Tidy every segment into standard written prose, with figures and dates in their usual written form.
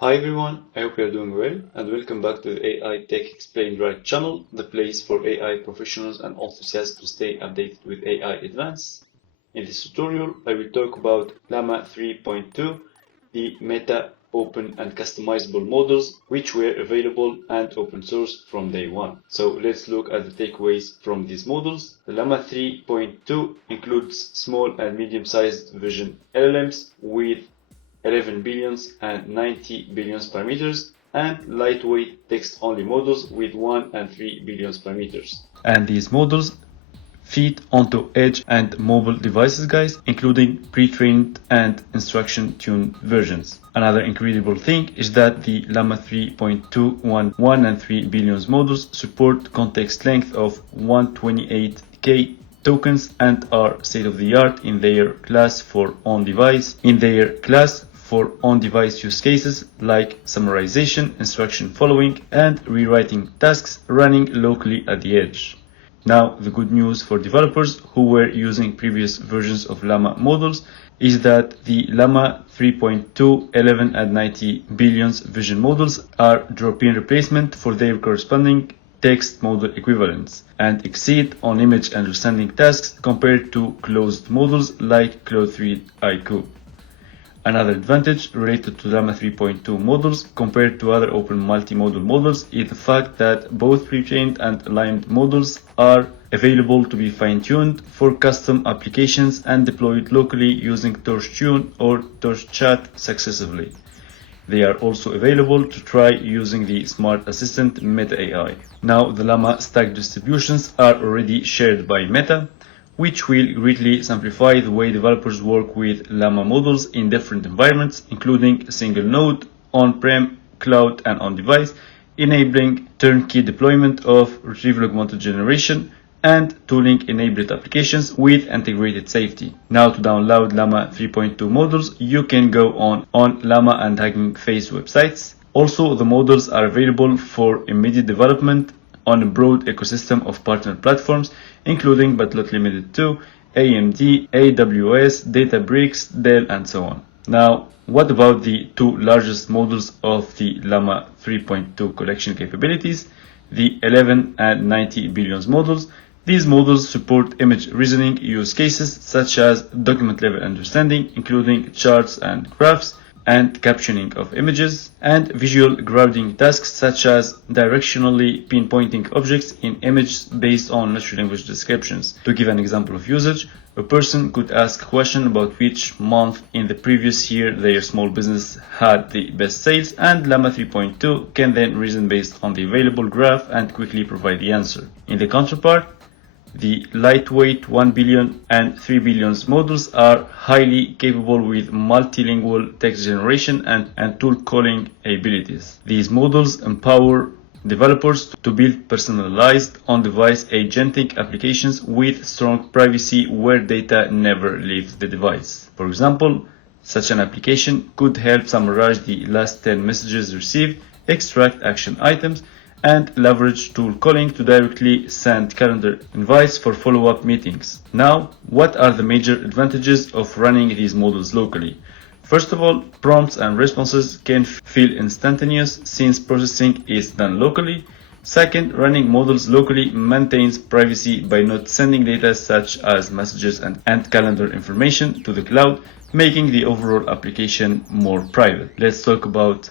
Hi everyone, I hope you're doing well and welcome back to the AI Tech Explained Right channel, the place for AI professionals and enthusiasts to stay updated with AI advances. In this tutorial, I will talk about Llama 3.2, the meta, open and customizable models which were available and open source from day one. So let's look at the takeaways from these models. The Llama 3.2 includes small and medium-sized vision LLMs with 11 billions and 90 billions parameters, and lightweight text-only models with 1 and 3 billions parameters. And these models feed onto edge and mobile devices, guys, including pre-trained and instruction-tuned versions. Another incredible thing is that the Llama 3.2 1 and 3 billions models support context length of 128K tokens and are state-of-the-art in their class for on-device use cases like summarization, instruction following, and rewriting tasks running locally at the edge. Now, the good news for developers who were using previous versions of Llama models is that the Llama 3.2 11 and 90 billions vision models are drop-in replacement for their corresponding text model equivalents and exceed on image understanding tasks compared to closed models like Claude 3 IQ. Another advantage related to Llama 3.2 models compared to other open multimodal models is the fact that both pre-trained and aligned models are available to be fine-tuned for custom applications and deployed locally using TorchTune or TorchChat successively. They are also available to try using the Smart Assistant Meta AI. Now, the Llama stack distributions are already shared by Meta, which will greatly simplify the way developers work with Llama models in different environments, including a single node, on-prem, cloud, and on-device, enabling turnkey deployment of retrieval-augmented generation and tooling-enabled applications with integrated safety. Now, to download Llama 3.2 models, you can go on Llama and Hugging Face websites. Also, the models are available for immediate development on a broad ecosystem of partner platforms, including but not limited to AMD, AWS, Databricks, Dell, and so on. Now, what about the two largest models of the Llama 3.2 collection capabilities, the 11 and 90 billions models? These models support image reasoning use cases such as document level understanding, including charts and graphs, and captioning of images, and visual grounding tasks such as directionally pinpointing objects in images based on natural language descriptions. To give an example of usage, a person could ask a question about which month in the previous year their small business had the best sales, and Llama 3.2 can then reason based on the available graph and quickly provide the answer. In the counterpart, the lightweight 1 billion and 3 billions models are highly capable with multilingual text generation and tool calling abilities. These models empower developers to build personalized on-device agentic applications with strong privacy where data never leaves the device. For example, such an application could help summarize the last 10 messages received, extract action items, and leverage tool calling to directly send calendar invites for follow-up meetings. Now, what are the major advantages of running these models locally? First of all, prompts and responses can feel instantaneous since processing is done locally. Second, running models locally maintains privacy by not sending data such as messages and calendar information to the cloud, making the overall application more private. Let's talk about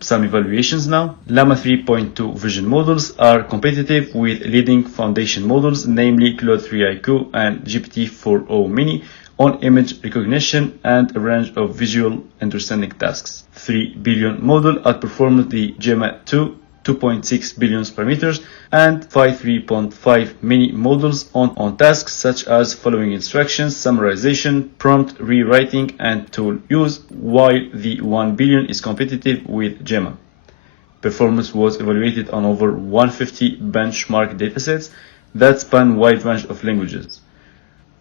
some evaluations now. Llama 3.2 vision models are competitive with leading foundation models, namely Claude 3 IQ and GPT-4o Mini, on image recognition and a range of visual understanding tasks. 3 billion model outperformed the Gemma 2.6 billion parameters, and 3.5 mini models on tasks such as following instructions, summarization, prompt rewriting, and tool use, while the 1 billion is competitive with Gemma. Performance was evaluated on over 150 benchmark datasets that span a wide range of languages.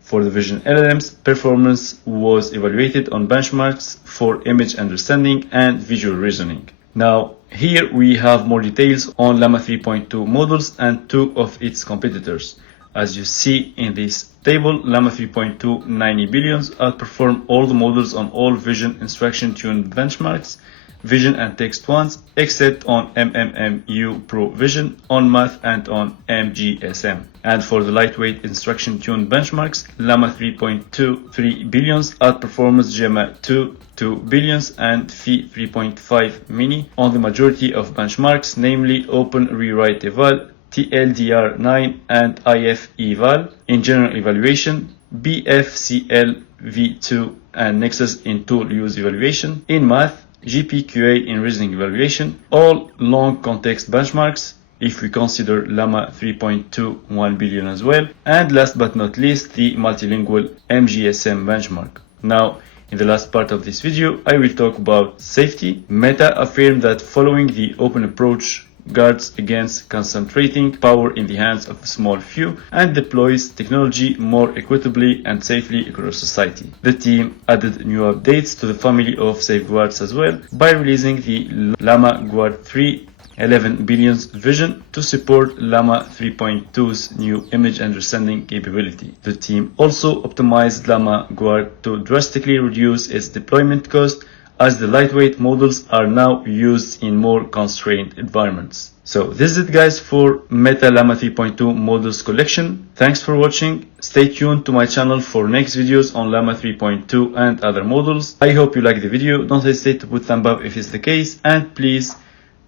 For the vision LLMs, performance was evaluated on benchmarks for image understanding and visual reasoning. Now, here we have more details on Llama 3.2 models and two of its competitors. As you see in this table, Llama 3.2 90 billions outperform all the models on all vision instruction tuned benchmarks, vision and text ones, except on MMMU Pro Vision, on Math, and on MGSM. And for the lightweight instruction tuned benchmarks, Llama 3.2 3 billions outperforms Gemma 2 2 billions and Phi 3.5 mini on the majority of benchmarks, namely Open Rewrite Eval, TLDR9 and IF Eval in general evaluation, BFCL V2 and Nexus in tool use evaluation, in Math, GPQA in reasoning evaluation, all long context benchmarks, if we consider Llama 3.2 1 billion as well, and last but not least, the multilingual MGSM benchmark. Now, in the last part of this video, I will talk about safety. Meta affirmed that following the open approach guards against concentrating power in the hands of a small few and deploys technology more equitably and safely across society. The team added new updates to the family of safeguards as well by releasing the Llama Guard 3 11 billions vision to support Llama 3.2's new image understanding capability. The team also optimized Llama Guard to drastically reduce its deployment cost, as the lightweight models are now used in more constrained environments. So this is it, guys, for Meta Llama 3.2 models collection. Thanks for watching. Stay tuned to my channel for next videos on Llama 3.2 and other models. I hope you liked the video. Don't hesitate to put thumb up if it's the case, and please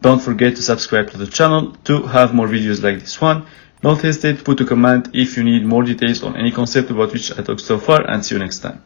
don't forget to subscribe to the channel to have more videos like this one. Don't hesitate to put a comment if you need more details on any concept about which I talked so far, and see you next time.